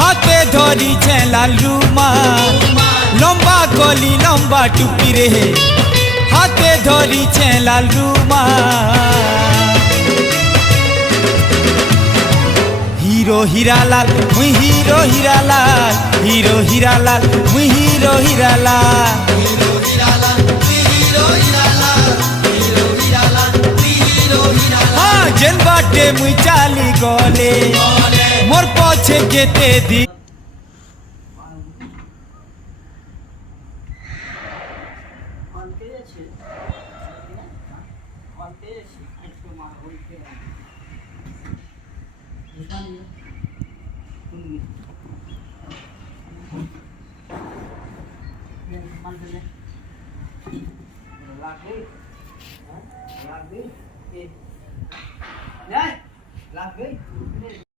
হাতে ধরিছে লাল রুমাল লম্বা কলি লম্বা টুপি রে হাতে ধরিছে লাল রুমাল হিরো হীরালাল মুই হিরো হীরালাল হিরো হীরালাল মুই হিরো হীরালাল हाँ जेन बाटे मुई चाली गले मोर पछे जेते दी Lagu